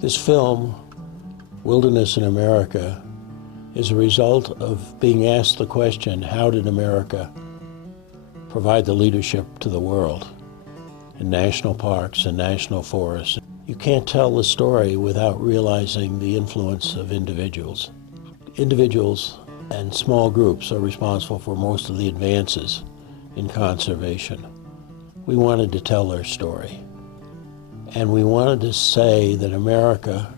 This film, Wilderness in America, is a result of being asked the question, how did America provide the leadership to the world in national parks and national forests? You can't tell the story without realizing the influence of individuals. Individuals and small groups are responsible for most of the advances in conservation. We wanted to tell their story. And we wanted to say that America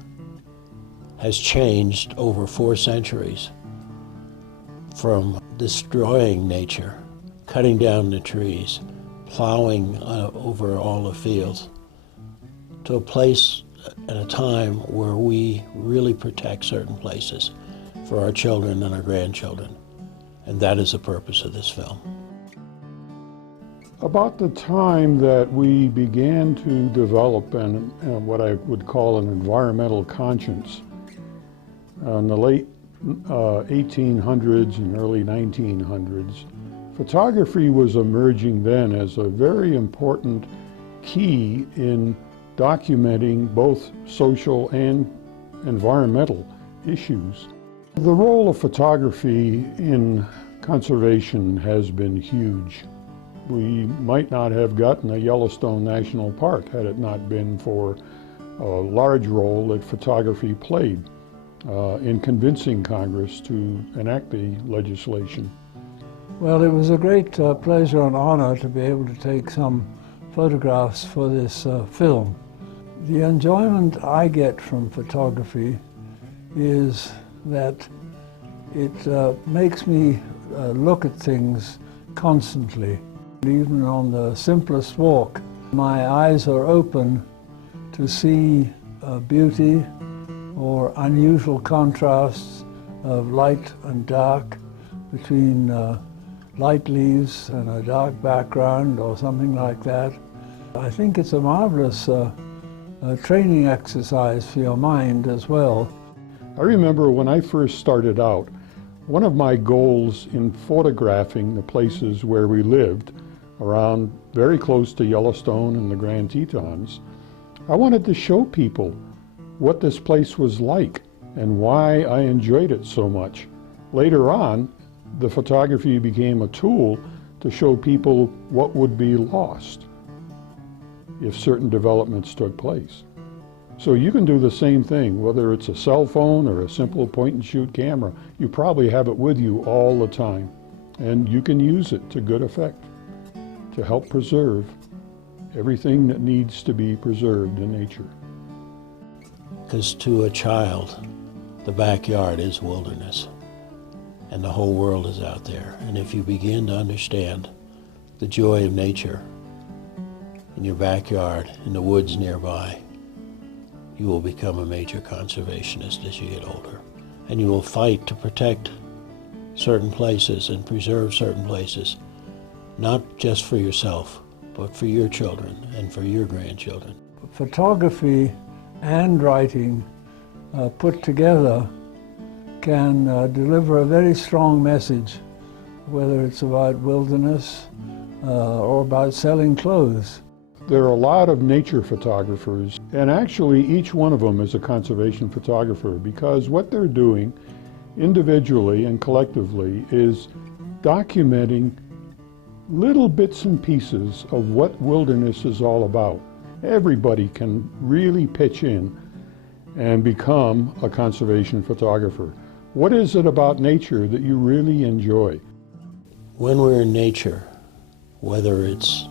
has changed over 4 centuries from destroying nature, cutting down the trees, plowing over all the fields, to a place at a time where we really protect certain places for our children and our grandchildren. And that is the purpose of this film. About the time that we began to develop what I would call an environmental conscience, in the late 1800s and early 1900s, photography was emerging then as a very important key in documenting both social and environmental issues. The role of photography in conservation has been huge. We might not have gotten a Yellowstone National Park had it not been for a large role that photography played in convincing Congress to enact the legislation. Well, it was a great pleasure and honor to be able to take some photographs for this film. The enjoyment I get from photography is that it makes me look at things constantly. Even on the simplest walk, my eyes are open to see beauty or unusual contrasts of light and dark between light leaves and a dark background or something like that. I think it's a marvelous training exercise for your mind as well. I remember when I first started out, one of my goals in photographing the places where we lived, around very close to Yellowstone and the Grand Tetons, I wanted to show people what this place was like and why I enjoyed it so much. Later on, the photography became a tool to show people what would be lost if certain developments took place. So you can do the same thing, whether it's a cell phone or a simple point-and-shoot camera. You probably have it with you all the time, and you can use it to good effect to help preserve everything that needs to be preserved in nature. Because to a child, the backyard is wilderness, and the whole world is out there. And if you begin to understand the joy of nature in your backyard, in the woods nearby, you will become a major conservationist as you get older. And you will fight to protect certain places and preserve certain places, not just for yourself, but for your children and for your grandchildren. Photography and writing put together can deliver a very strong message, whether it's about wilderness or about selling clothes. There are a lot of nature photographers, and actually each one of them is a conservation photographer, because what they're doing individually and collectively is documenting little bits and pieces of what wilderness is all about. Everybody can really pitch in and become a conservation photographer. What is it about nature that you really enjoy? When we're in nature, whether it's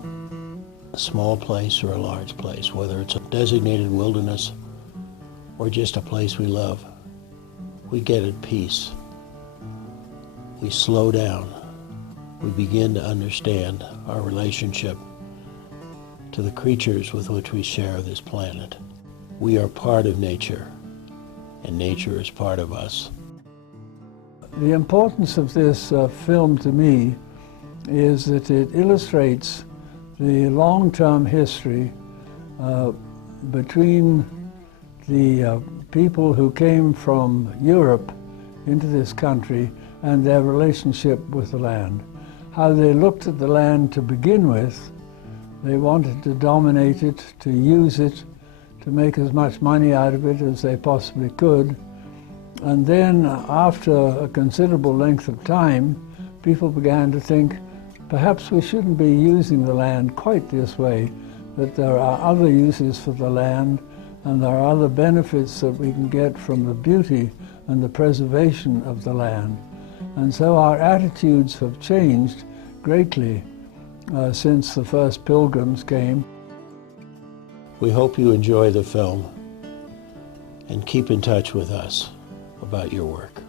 a small place or a large place, whether it's a designated wilderness or just a place we love, we get at peace. We slow down. We begin to understand our relationship to the creatures with which we share this planet. We are part of nature, and nature is part of us. The importance of this film to me is that it illustrates the long-term history between the people who came from Europe into this country and their relationship with the land. how they looked at the land to begin with. They wanted to dominate it, to use it, to make as much money out of it as they possibly could. And then after a considerable length of time, people began to think, perhaps we shouldn't be using the land quite this way, that there are other uses for the land, and there are other benefits that we can get from the beauty and the preservation of the land. And so our attitudes have changed greatly since the first pilgrims came. We hope you enjoy the film and keep in touch with us about your work.